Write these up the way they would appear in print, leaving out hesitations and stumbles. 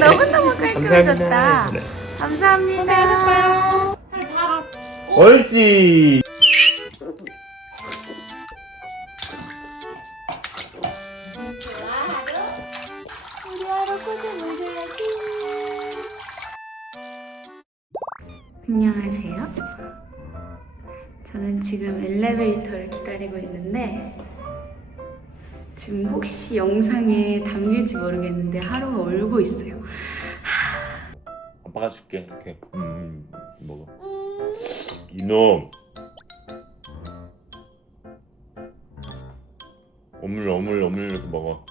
너무너무 깔끔해졌다. 그래. 감사합니다. 고생하셨어요. 옳지. 우리 하루 꾸준 놀아야지. 안녕하세요. 저는 지금 엘리베이터를 기다리고 있는데 지금 혹시 영상에 담길지 모르겠는데 하루가 울고 있어요. 아빠가 줄게. 이렇게. 먹어. 이놈. 어물 이렇게 먹어.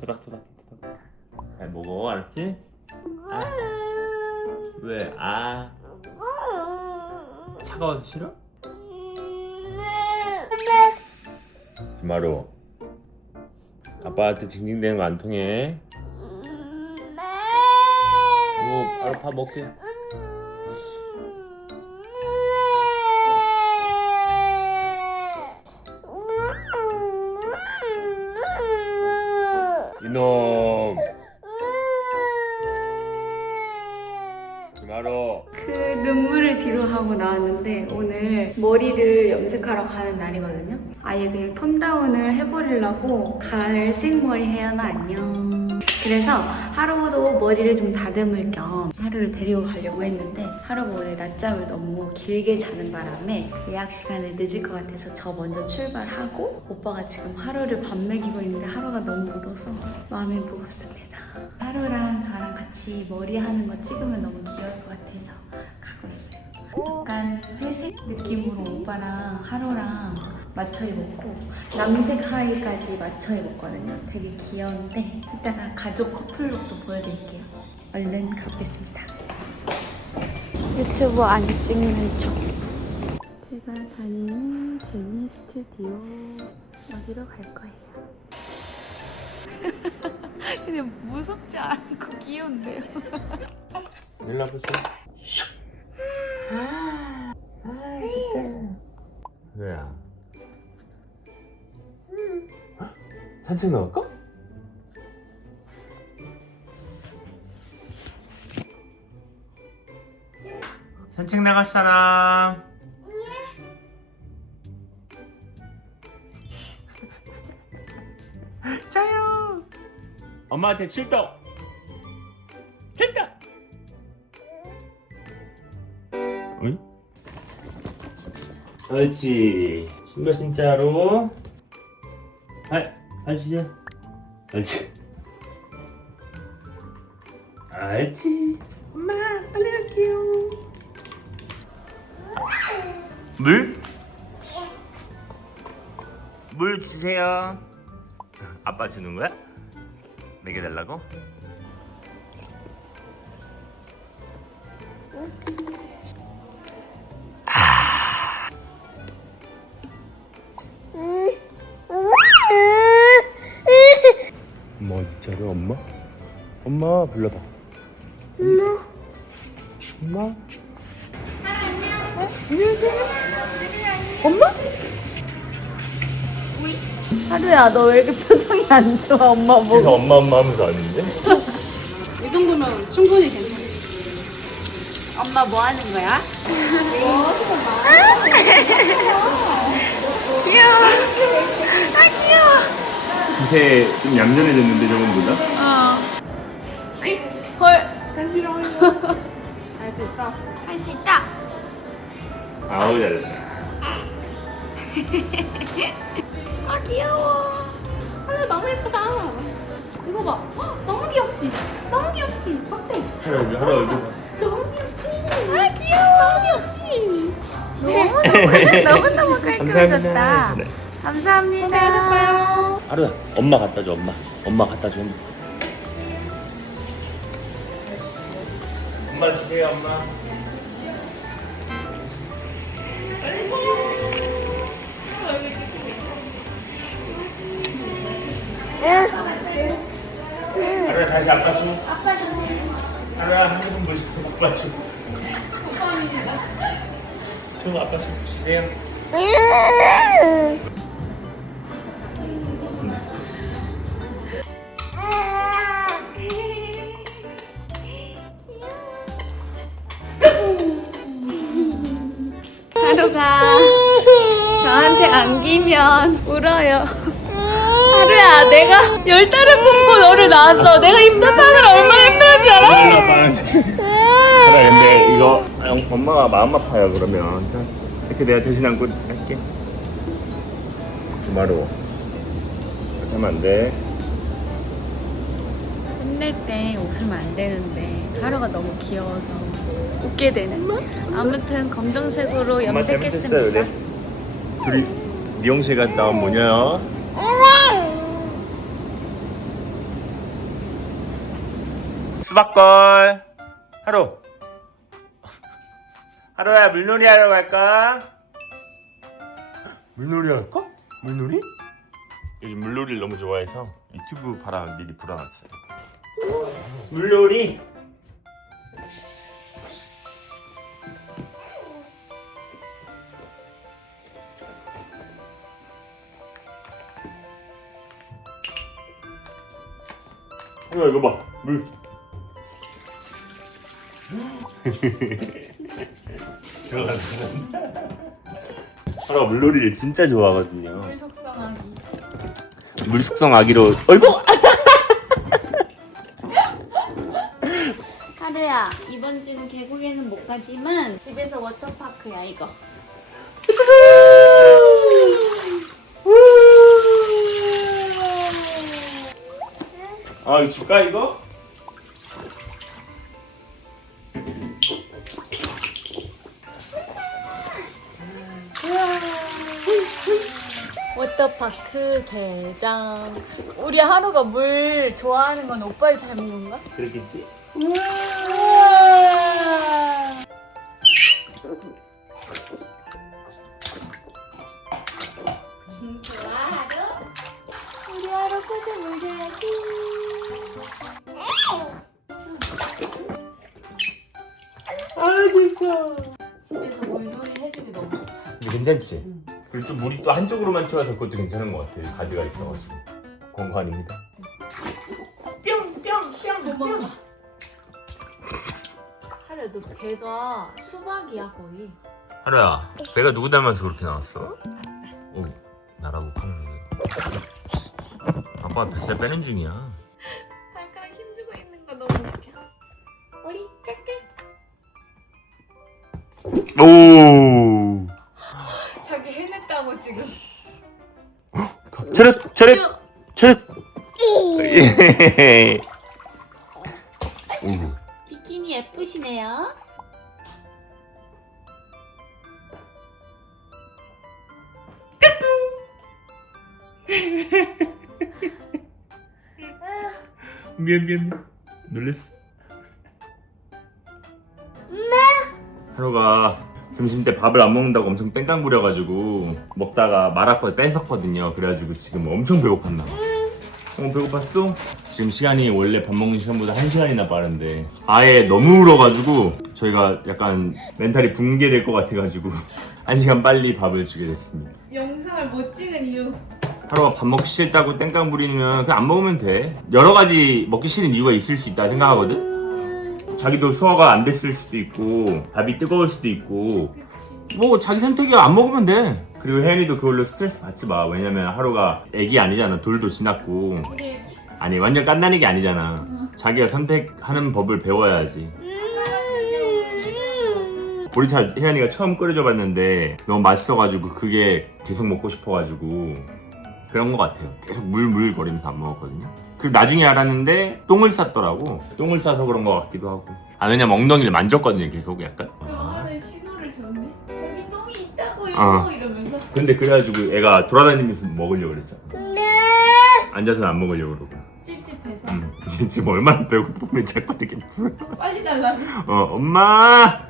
토닥. 잘 먹어, 알았지? 왜? 차가워서 싫어? 김하루, 아빠한테 징징대는 거 안 통해. 바로 밥 먹게. 이놈. 김하루. 그 눈물을 뒤로 하고 나왔는데 오늘 머리를 염색하러 가는 날이거든요. 아예 그냥 톤다운을 해버리려고 갈색 머리 해야나 안녕. 그래서 하루도 머리를 좀 다듬을 겸 하루를 데리고 가려고 했는데 하루가 오늘 낮잠을 너무 길게 자는 바람에 예약 시간을 늦을 것 같아서 저 먼저 출발하고 오빠가 지금 하루를 밥 먹이고 있는데 하루가 너무 울어서 마음이 무겁습니다. 하루랑 저랑 같이 머리 하는 거 찍으면 너무 귀여울 것 같아서 가고 있어요. 약간 회색 느낌으로 오빠랑 하루랑 맞춰 입었고 남색 하의까지 맞춰 입었거든요. 되게 귀여운데 이따가 가족 커플룩도 보여드릴게요. 얼른 가보겠습니다. 유튜브 안 찍는 척. 제가 다니는 제니 스튜디오 여기로 갈 거예요. 근데 무섭지 않고 귀여운데요? 일로 와보세요. 왜야? 산책 나갈까? 산책 나갈 사람? 자요. 엄마한테 출동. 응? 옳지. 신발 진짜로. 발 시작. 옳지. 옳지. 엄마 빨리 갈게요. 물? 물 주세요. 아빠 주는 거야? 먹여달라고? 엄마 어디 자려? 엄마? 엄마 불러봐. 엄마? 안녕하세요. 엄마? 하루야 너 왜 이렇게 표정이 안 좋아? 엄마 그래서 보고. 엄마 하면서 왔는데? 이 정도면 충분히 괜찮아. 엄마 뭐 하는 거야? 귀여워. 귀여워. 기세 좀 얌전해졌는데 저번보다? 헐. 할 수 있어. 할 수 있다. 아우 잘했네. 귀여워. 하루 너무 예쁘다. 이거 봐. 너무 귀엽지? 너무 귀엽지? 어때? 하루 얼굴 봐. 너무 귀엽지? 귀여워. 너무너무 깔끔해졌다. 그래. 감사합니다. 고생하셨어요. 하루야 엄마 갖다 줘. 엄마 갖다 줘. 엄마 주세요. 엄마. 하루야 다시 아빠 줘. 하루야 한 번 보시고 아빠 줘. 저 아빠 좀 주세요. 하루가 저한테 안기면 울어요. 하루야, 내가 10달을 품고 너를 낳았어. 내가 입덧하느라 얼마나 힘들었지 알아? 그래 근데 이거 엄마가 마음 아파요. 그러면 이렇게 내가 대신 안고 할게. 마루 그렇게 하면 안 돼. 혼낼 때 웃으면 안 되는데 하루가 너무 귀여워서 웃게 되는. 아무튼 검정색으로 엄마 염색했습니다. 잘못했어요, 그래. 둘이 미용실 갔다 온 뭐냐? 수박걸 하루야 물놀이 하러 갈까? 물놀이 할까? 물놀이? 요즘 물놀이를 너무 좋아해서 유튜브 바람 미리 불어놨어요. 물놀이. 하루야 이거 봐 물. 하루가 물놀이를 진짜 좋아하거든요. 속상하기. 물 숙성 아기로. 어이구. 하루야, 이번 주는 계곡에는 못 가지만 집에서 워터파크야 이거. 아 이거 줄까 이거? 워터파크 개장. 우리 하루가 물 좋아하는 건 오빠를 닮은 건가? 그랬겠지? 좋아 하루? 우리 하루 코도 물 줘야지. 재밌어. 집에서 물놀이 해주기 너무 좋다. 근데 괜찮지? 그리고 또 물이 또 한쪽으로만 튀어서 그것도 괜찮은 것 같아. 가드가 있어가지고. 광고 아닙니다. 도망가. 하루야, 너 배가 수박이야 거의. 하루야, 배가 누구 닮아서 그렇게 나왔어? 오, 나라고 하는 아빠 뱃살 빼는 중이야. 발가락 힘주고 있는 거 너무 웃겨. 우리 깨끗. 오. 자기 해냈다고 지금. 차렷. 예. 오. 비키니 예쁘시네요. 미안. 놀랬어. 하루가 점심 때 밥을 안 먹는다고 엄청 땡깡 부려가지고 먹다가 말아서 뺏었거든요. 그래가지고 지금 엄청 배고팠나 봐. 배고팠어? 지금 시간이 원래 밥 먹는 시간보다 1시간이나 빠른데 아예 너무 울어가지고 저희가 약간 멘탈이 붕괴될 것 같아가지고 1시간 빨리 밥을 주게 됐습니다. 영상을 못 찍은 이유. 하루가 밥 먹기 싫다고 땡깡 부리면 그냥 안 먹으면 돼. 여러 가지 먹기 싫은 이유가 있을 수 있다 생각하거든. 자기도 소화가 안 됐을 수도 있고 밥이 뜨거울 수도 있고 뭐 자기 선택이야. 안 먹으면 돼. 그리고 혜연이도 그걸로 스트레스 받지 마. 왜냐면 하루가 애기 아니잖아. 돌도 지났고 우리 아니 완전 깐난애기 아니잖아. 자기가 선택하는 법을 배워야지. 보리차 혜연이가 처음 끓여줘 봤는데 너무 맛있어가지고 그게 계속 먹고 싶어가지고 그런 것 같아요. 계속 물물 거리면서 안 먹었거든요. 그리고 나중에 알았는데 똥을 쌌더라고. 똥을 싸서 그런 것 같기도 하고. 아 왜냐면 엉덩이를 만졌거든요. 계속 약간. 하루에 신호를 줬네. 여기 똥이 있다고요 이러면서. 근데 그래가지고 애가 돌아다니면서 먹으려고 그랬잖아. 앉아서는 안 먹으려고 그러고. 찝찝해서. 근데 지금 얼마나 배고프면 자꾸 이렇게 불러. 빨리 달라고. 엄마.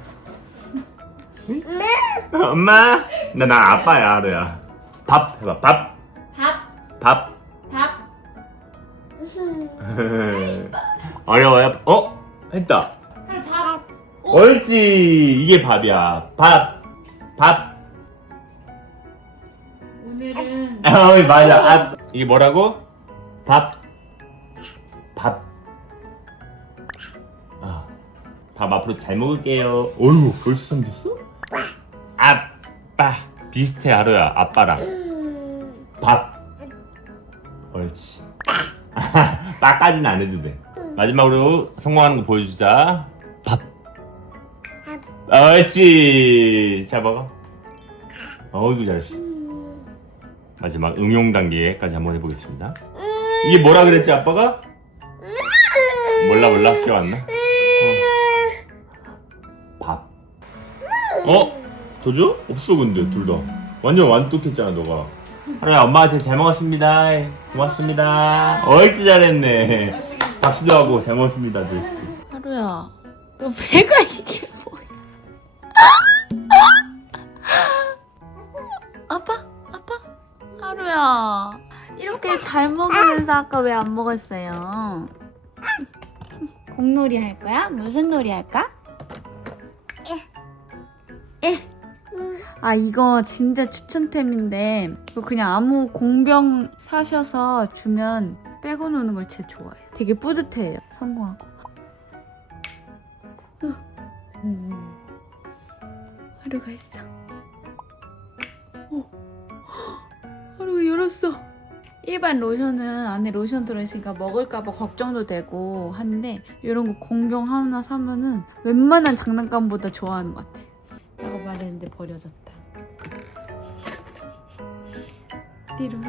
엄마. 나 아빠야 하루야. 밥 해봐. 밥. 밥. 어려워요? 했다. 하루 밥. 옳지. 이게 밥이야. 밥. 밥. 오늘은 맞아. 이게 뭐라고? 밥. 밥 앞으로 잘 먹을게요. 어휴, 벌써 삼켰어? 아빠. 비슷해, 하루야. 아빠랑. 밥. 옳지. 빠까지는 안 해도 돼. 마지막으로 성공하는 거 보여주자. 밥. 옳지. 자, 먹어. 어이구, 잘했어. 마지막 응용 단계까지 한번 해보겠습니다. 이게 뭐라 그랬지, 아빠가? 몰라. 기억 안 나? 밥. 더 줘? 없어, 근데, 둘 다. 완전 완뚝했잖아, 너가. 하루야, 엄마한테 잘 먹었습니다. 고맙습니다. 옳지, 잘했네. 박수도 하고, 잘 먹었습니다. 됐어. 하루야, 너 배가 이게 뭐야? 아빠? 하루야, 이렇게 잘 먹으면서 아까 왜 안 먹었어요? 공놀이 할 거야? 무슨 놀이 할까? 아, 이거 진짜 추천템인데 이거 그냥 아무 공병 사셔서 주면 빼고 노는 걸 제일 좋아해요. 되게 뿌듯해요. 성공하고. 하루가 했어. 하루가 열었어. 일반 로션은 안에 로션 들어있으니까 먹을까봐 걱정도 되고 하는데 이런 거 공병 하나 사면은 웬만한 장난감보다 좋아하는 것 같아. 라고 말했는데 버려졌다. 띠루이.